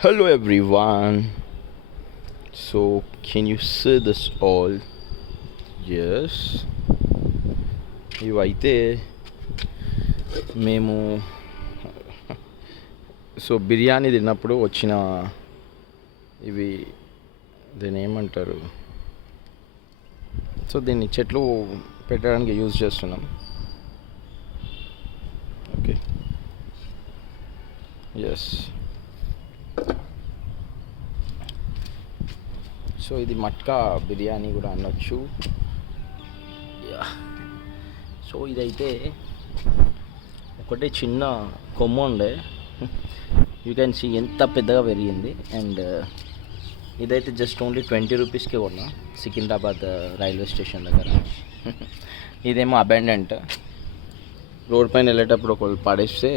Hello everyone. So can you see this all? Yes. ఇవైతే మేము బిర్యానీ తిన్నప్పుడు వచ్చిన ఇవి దీన్ని ఏమంటారు, దీన్ని చెట్లు పెట్టడానికి యూజ్ చేస్తున్నాం. ఓకే. ఎస్. ఇది మట్కా బిర్యానీ కూడా అనొచ్చు. ఇదైతే ఒకటే చిన్న కొమ్మ ఉండే, యూ కెన్ సీ ఎంత పెద్దగా పెరిగింది. అండ్ ఇదైతే జస్ట్ ఓన్లీ 20 రూపీస్కే కొన్నా, సికింద్రాబాద్ రైల్వే స్టేషన్ దగ్గర. ఇదేమో అబాండెంట్, రోడ్ పైన వెళ్ళేటప్పుడు ఒకళ్ళు పడేస్తే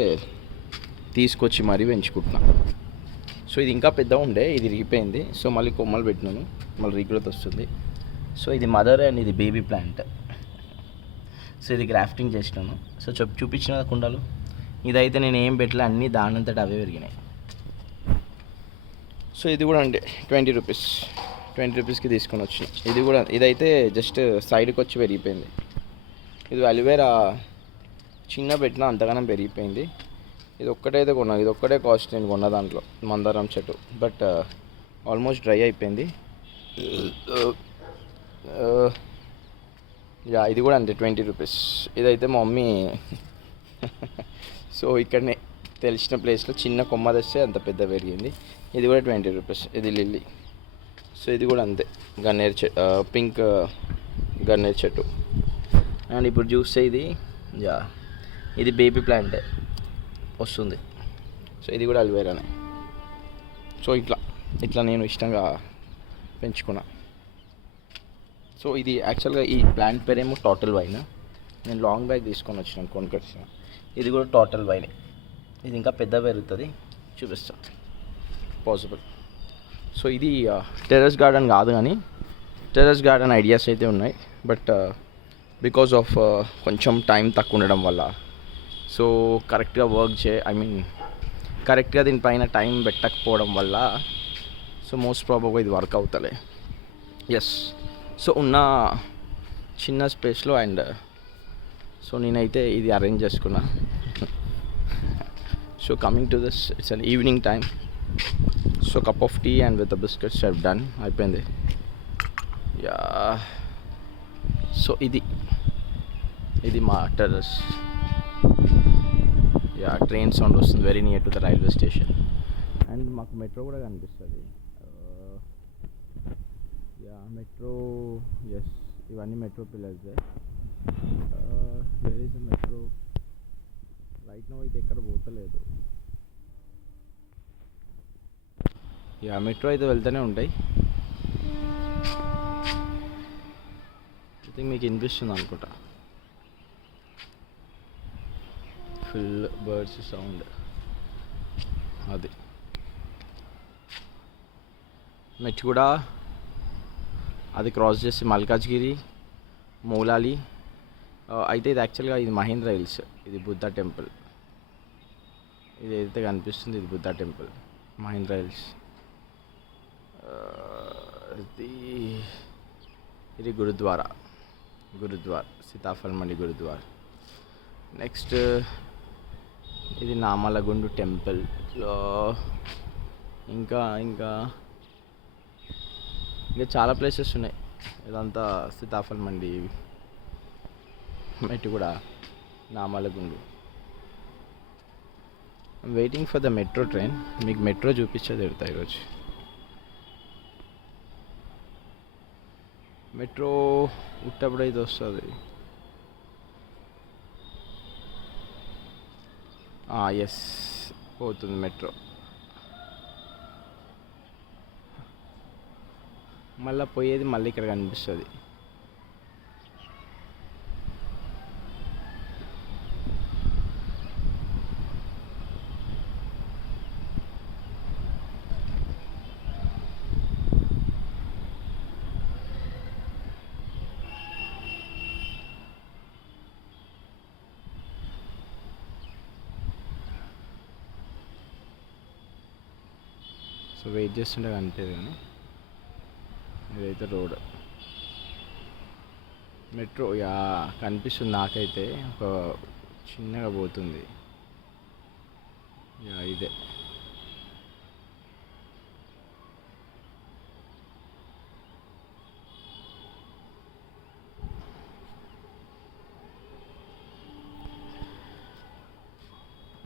తీసుకొచ్చి మరీ పెంచుకుంటున్నా. ఇది ఇంకా పెద్దగా ఉండే, ఇది ఇరిగిపోయింది. మళ్ళీ కొమ్మలు పెట్టినాను, మళ్ళీ రీగ్రోత్ వస్తుంది. ఇది మదర్ అండ్ ఇది బేబీ ప్లాంట్. ఇది గ్రాఫ్టింగ్ చేసినాను. చూపించిన కుండలు, ఇదైతే నేను ఏం పెట్టలే, అన్నీ దానంతట అవే పెరిగినాయి. ఇది కూడా అండి 20 రూపీస్కి తీసుకొని వచ్చిన. ఇదైతే జస్ట్ సైడ్కి వచ్చి పెరిగిపోయింది. ఇది అలివేరా చిన్న పెట్టినా అంతగానం పెరిగిపోయింది. ఇది ఒక్కటైతే కొన్నా, ఇది ఒక్కటే కాస్ట్ నేను కొన్న దాంట్లో, మందారం చెట్టు. బట్ ఆల్మోస్ట్ డ్రై అయిపోయింది. ఇది కూడా అంతే 20 రూపీస్. ఇదైతే మా మమ్మీ ఇక్కడనే తెలిసిన ప్లేస్లో చిన్న కొమ్మ తెస్తే అంత పెద్ద పెరిగింది. ఇది కూడా 20 రూపీస్. ఇది లిల్లీ. ఇది కూడా అంతే, గన్నేరు చెట్టు, పింక్ గన్నేరు చెట్టు. అండ్ ఇప్పుడు చూస్తే ఇది బేబీ ప్లాంటే వస్తుంది. ఇది కూడా అల్వేరానే. ఇట్లా నేను ఇష్టంగా పెంచుకున్నా. ఇది యాక్చువల్గా ఈ ప్లాంట్ పేరేమో టోటల్ వైన్. నేను లాంగ్ బ్యాగ్ తీసుకొని వచ్చినాను, కొనుకొచ్చిన. ఇది కూడా టోటల్ వైన్. ఇది ఇంకా పెద్ద పెరుగుతుంది, చూపిస్తా పాసిబుల్. ఇది టెర్రస్ గార్డెన్ కాదు, కానీ టెర్రస్ గార్డెన్ ఐడియాస్ అయితే ఉన్నాయి. బట్ బికాజ్ ఆఫ్ కొంచెం టైం తక్కువ ఉండడం వల్ల, కరెక్ట్గా కరెక్ట్గా దీనిపైన టైం పెట్టకపోవడం వల్ల మోస్ట్ ప్రాబబ్గా ఇది వర్క్ అవుతలే. ఎస్. ఉన్న చిన్న స్పేస్లో అండ్ నేనైతే ఇది అరేంజ్ చేసుకున్నా. Coming to this, it's an evening time. Cup of tea and with biscuits have done, అయిపోయింది. ఇది మా టెర్రస్. ట్రైన్ సౌండ్ వస్తుంది, very near to the railway station. And మాకు మెట్రో కూడా కనిపిస్తుంది. మెట్రో, ఎస్, ఇవన్నీ metro pillars. Where is metro right no? ఇది ఎక్కడ పోతలేదు. మెట్రో అయితే వెళ్తూనే ఉంటాయి. ఐ థింక్ మీకు వినిపిస్తుంది అనుకుంటా, ఫుల్ బర్డ్స్ సౌండ్. అది మెట్టు కూడా, అది క్రాస్ చేసి మల్కాజ్గిరి, మౌలాలి. అయితే ఇది యాక్చువల్గా ఇది మహేంద్ర హిల్స్. ఇది బుద్ధ టెంపుల్. ఇది ఏదైతే కనిపిస్తుంది, ఇది బుద్ధ టెంపుల్, మహేంద్ర హిల్స్. ఇది గురుద్వారా, సీతాఫల్ మండి గురుద్వారా. నెక్స్ట్ ఇది నామలగుండు టెంపుల్. ఇంకా చాలా ప్లేసెస్ ఉన్నాయి. ఇదంతా సీతాఫల్ మండి, మెట్టు కూడా Namalagundu. Waiting for the metro train. మీకు మెట్రో చూపించేది ఎడతా ఈరోజు. మెట్రో ఉట్టప్పుడైతే వస్తుంది. ఎస్, పోతుంది మెట్రో. మళ్ళీ పోయేది మళ్ళీ ఇక్కడ కనిపిస్తుంది. సో వెయిట్ చేస్తుంటే కనిపించదు కానీ ఇదైతే రోడ్. మెట్రో యా కనిపిస్తుంది నాకైతే, ఒక చిన్నగా పోతుంది. యా ఇదే